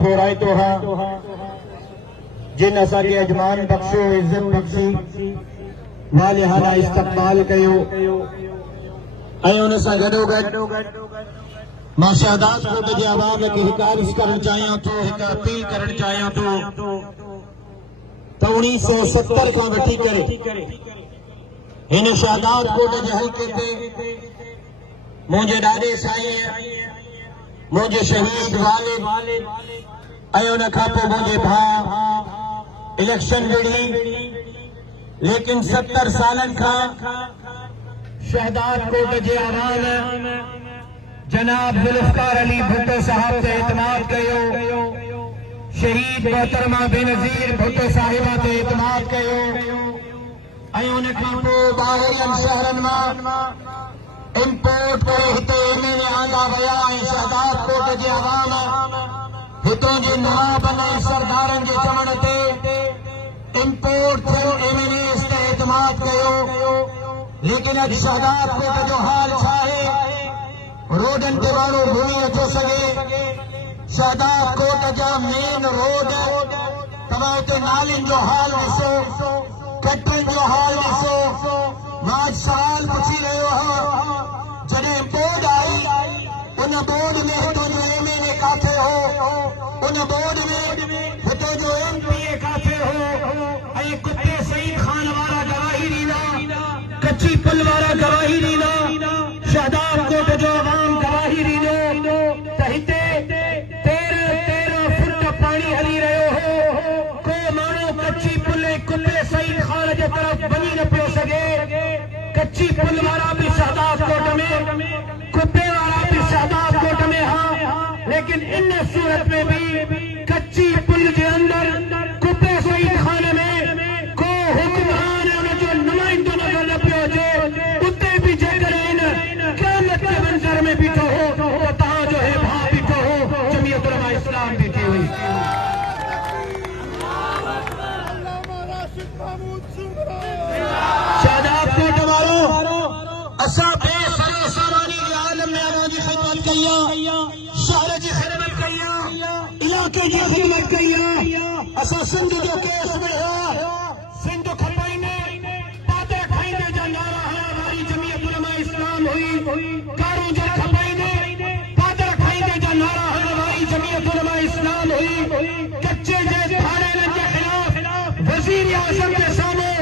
राय तो जिन असा के अजमान बख्शो इज्जत बख्शी वालिहाना इस्तकबाल कयो उन सां गॾोगॾु मां शहदाद कोट जे आवाम खे हिदायत करणु चाहियां थो, हिकु अपील करणु चाहियां थो त 1970 खां वठी करे हिन शहदाद कोट जे हल्के ते मुंहिंजे ॾाॾे साईं मुंहिंजे शहीद वालिद उन खां पोइ मुंहिंजे भाउ इलेक्शन विढ़ी, लेकिन 70 सालनि खां शहदाद कोट जे आवाम जनाब जुल्फकार अली भुट्टो साहब ते एतमाद कयो, शहीद मोहतरमा बेनज़ीर भुट्टो साहिबा ते एतमाद कयो उन खां पोइ ॿाहिरनि शहरनि मां इंपोर्ट करे हिते एमएलए आंदा विया शहदाद कोट जे आवाम हितों जे नवाबनि ऐं सरदारनि जे चवण ते इंपोर्ट थियो एमएलएस ते एतमाद कयो, लेकिन अॼु शहदाद कोट जो हाल छा आहे? रोडनि ते माण्हू घुमी अचो सघे, शहदाद कोट जा मेन रोड तव्हां हिते नालियुनि जो हाल ॾिसो, कटुनि जो हाल ॾिसो। मां सवाल पुछी रहियो आहियां, जॾहिं बोर्ड आई उन बोर्ड में हितों जो एमएलए काथे हो, उन बोर्ड में हिते जो एमपीए काथे हो ऐं कुत्ते सईद खान वारा गवाही ॾींदा, कच्ची पुल वारा गवाही ॾींदा, शहदाद कोट जो आवाम गवाही ॾींदो त हिते 13 फुट पाणी हली रहियो हो, को माण्हू कच्ची पुल कुत्ते सईद खान जे तरफ़ वञी न पियो सघे। कच्ची पुल वारा भी शहदाद कोट में, कुत्ते वारा भी शहदाद कोट में हाँ, लेकिन इन सूरत में भी कच्ची पुल के अंदर कुत्ते सईद खाने में को हुक्मरान उन जो नुमाइंदो नजर न पियो अचे, उते भी जेकर क़यामत के मंजर में बीठो हो तो तव्हां जो है भाउ बीठो हो, जमीयत उलमा इस्लाम बीठी हुई। शहदाद कोट वारो असां बेसरो सामानी के आलम में अवां जी खिदमत कई, शहर जी खिदमत कई, इलाके जी खिदमत कई, असां सिंध जो केस विढ़िया, सिंध खपाईंदे पादर खाईंदे जा नारा हणण वारी जमीयत उलमा इस्लाम हुई, कारू जे खपाईंदे पादर खाईंदे जा नारा हणण वारी जमीयत उलमा इस्लाम हुई, कच्चे जे भाड़ेलनि जे खिलाफ वज़ीर आज़म के साम्हूं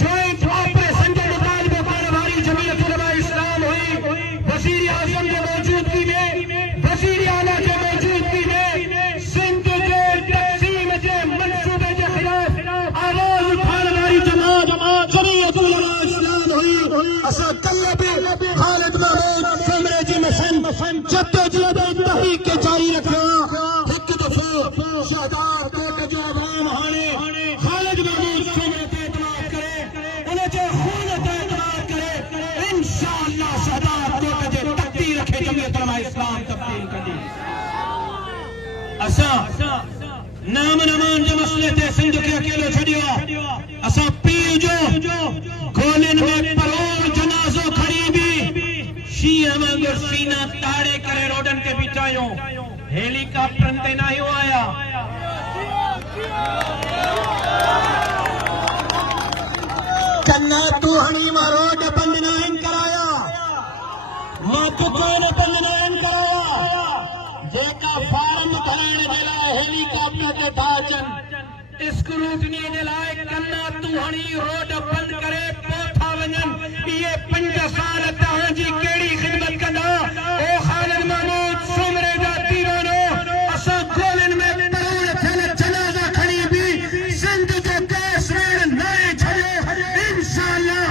जॉइंट ऑपरेशन जो मुतालबो करण वारी जमीयत उलमा इस्लाम हुई, वज़ीर आज़म की मौजूदगी में, वज़ीर आला की मौजूदगी में सिंध जे तक़सीम जे मंसूबे के खिलाफ आवाज उठाने वाली जमात जमीयत उलमा इस्लाम हुई। असां कल भी खालिद महमूद सुमरे जी मसन जद्दोजहद तहरीक के जारी रखा, हिकु दफ़ो शहदाद कोट जो आवाम हाणे खालिद महमूद सुमरे ते एतमाद करे, उन जे खून ते एतमाद करे, इंशाअल्लाह शहदाद कोट जे तकदीर खे जमीयत उलमा इस्लाम तब्दील कंदी। असां नाम नमान जे मसले ते सिंध खे अकेलो छॾियो, असां पीउ जो गोलियुनि में परोड़ जनाज़ो खणी बि शींहं वांगुरु सीना ताड़े करे रोडनि ते बीठा आहियूं, हेलीकॉप्टरनि ते न आहियूं आया। कन्ना तू हणी मां रोड बंदि न आहिनि कराया, मां तुको न बंदि न आहिनि कराया, जेका फार्म भराइण जे लाइ हेलीकॉप्टर ते था अचनि, स्क्रूटनी जे लाइ कन्ना तू हणी रोड बंदि करे पोइ था वञनि, इहे 5 साल तव्हांजी कहिड़ी ख़िदमत कंदा? ओ खालिद महमूद सुमरे जा दीवानो, असां गोलियुनि में परोड़ थियल जनाज़ा खणी बि सिंध जो केस विढ़ न छॾियो, इंशाअल्लाह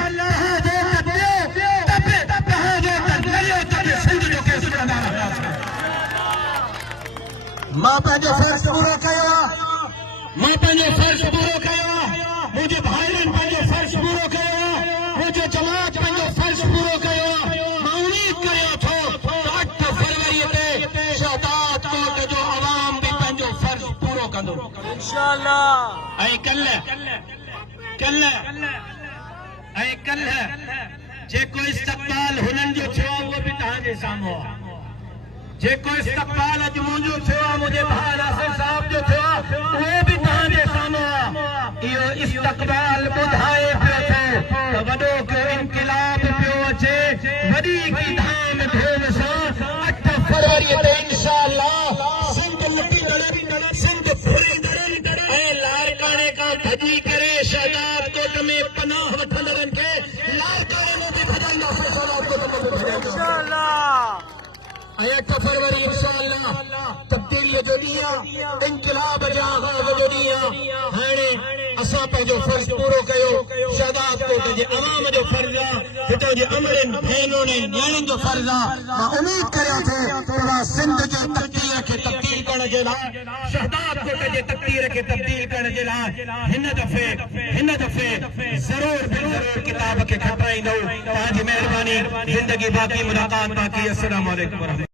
तव्हां वोट ॾियो तव्हां वोट ॾियो त सिंध जो केस विढ़ंदा रहंदासीं। मां पंहिंजो फ़र्ज़ पूरो कयो, मुंहिंजे भाइरनि पंहिंजो फ़र्ज़ पूरो कयो, मुंहिंजो जमात पंहिंजो फ़र्ज़ पूरो कयो, मां उम्मीद करियां थो 8 फरवरीअ ते शहदाद कोट जो आवाम बि पंहिंजो फ़र्ज़ पूरो कंदो इंशाअल्लाह। ऐं कल्ह जेको इस्तक़बाल हुननि जो थियो उहो बि तव्हांजे साम्हूं आहे। जेको इस्तक़बाल अॼु मुंहिंजो थियो आहे मुंहिंजे भाउ नासिर साहब जो थियो आहे उहो बि तव्हांजे साम्हूं आहे इहो इस्तक़बाल ॿुधाए पियो थियो त वॾो को इनक़लाब पियो अचे वॾी की धाम धूम सां 8 फरवरीअ ते इंशाअल्लाह सिंध लुटींदड़ सिंध फुरींदड़ ऐं लारकाणे खां भॼी करे शहदाद कोट में पनाह वठंदड़नि खे लारकाणे में बि भॼाईंदासीं शहदाद कोट में इंशाअल्लाह 8 फरवरी इंशाअल्लाह तब्दीलीअ जो ॾींहुं इनक़लाब जा आगाज़ जो ॾींहुं हाणे असां पंहिंजो फर्ज़ पूरो कयो शहदाद कोट जे अवाम जो फर्ज़ आहे हितां जे अमड़नि भेनरुनि न्याणियुनि जो फर्ज़ आहे मां उमीद करियां थो तव्हां सिंध जे तक़दीर खे तब्दील करण जे लाइ शहदाद कोट जे तक़दीर खे तब्दील करण जे लाइ हिन दफ़े ज़रूर किताब खे खटाईंदो तव्हांजी महिरबानी ज़िंदगी बाक़ी मुलाक़ात बाक़ी अस्सलामु अलैकुम।